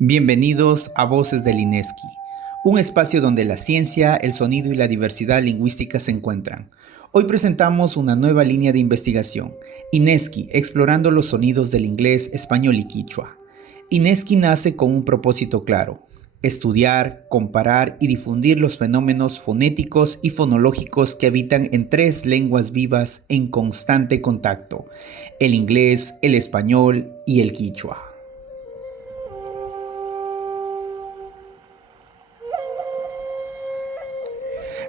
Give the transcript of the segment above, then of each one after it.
Bienvenidos a Voces del INESCI, un espacio donde la ciencia, el sonido y la diversidad lingüística se encuentran. Hoy presentamos una nueva línea de investigación, INESCI, explorando los sonidos del inglés, español y quichua. INESCI nace con un propósito claro: estudiar, comparar y difundir los fenómenos fonéticos y fonológicos que habitan en tres lenguas vivas en constante contacto: el inglés, el español y el quichua.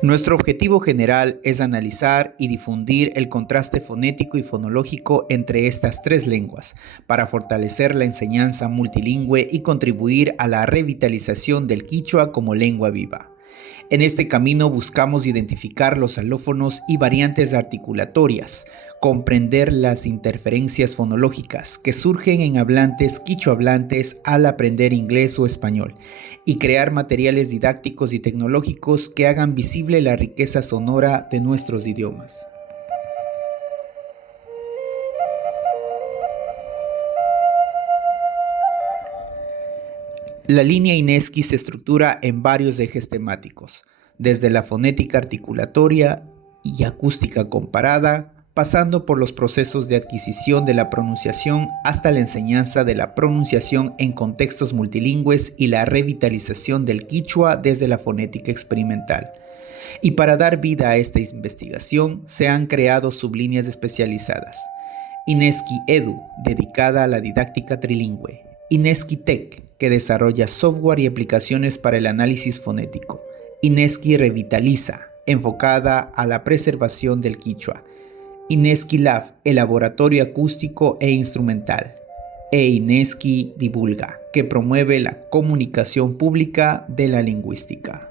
Nuestro objetivo general es analizar y difundir el contraste fonético y fonológico entre estas tres lenguas para fortalecer la enseñanza multilingüe y contribuir a la revitalización del quichua como lengua viva. En este camino buscamos identificar los alófonos y variantes articulatorias, comprender las interferencias fonológicas que surgen en hablantes quichuahablantes al aprender inglés o español, y crear materiales didácticos y tecnológicos que hagan visible la riqueza sonora de nuestros idiomas. La línea INESCI se estructura en varios ejes temáticos, desde la fonética articulatoria y acústica comparada, pasando por los procesos de adquisición de la pronunciación hasta la enseñanza de la pronunciación en contextos multilingües y la revitalización del quichua desde la fonética experimental. Y para dar vida a esta investigación se han creado sublíneas especializadas: INESCI Edu, dedicada a la didáctica trilingüe; INESCI Tech, que desarrolla software y aplicaciones para el análisis fonético; INESCI Revitaliza, enfocada a la preservación del quichua; INESCI Lab, el laboratorio acústico e instrumental; e INESCI Divulga, que promueve la comunicación pública de la lingüística.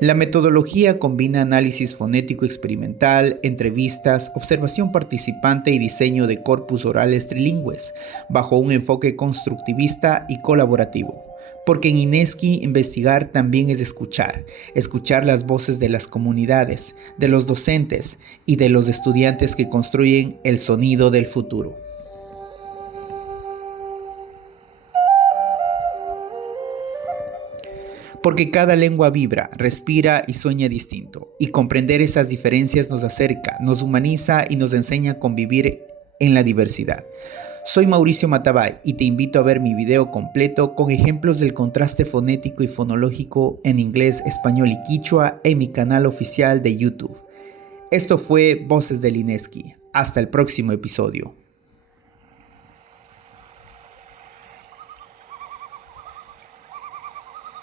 La metodología combina análisis fonético experimental, entrevistas, observación participante y diseño de corpus orales trilingües, bajo un enfoque constructivista y colaborativo. Porque en INESCI investigar también es escuchar las voces de las comunidades, de los docentes y de los estudiantes que construyen el sonido del futuro. Porque cada lengua vibra, respira y sueña distinto, y comprender esas diferencias nos acerca, nos humaniza y nos enseña a convivir en la diversidad. Soy Mauricio Matabay y te invito a ver mi video completo con ejemplos del contraste fonético y fonológico en inglés, español y quichua en mi canal oficial de YouTube. Esto fue Voces del INESCI. Hasta el próximo episodio.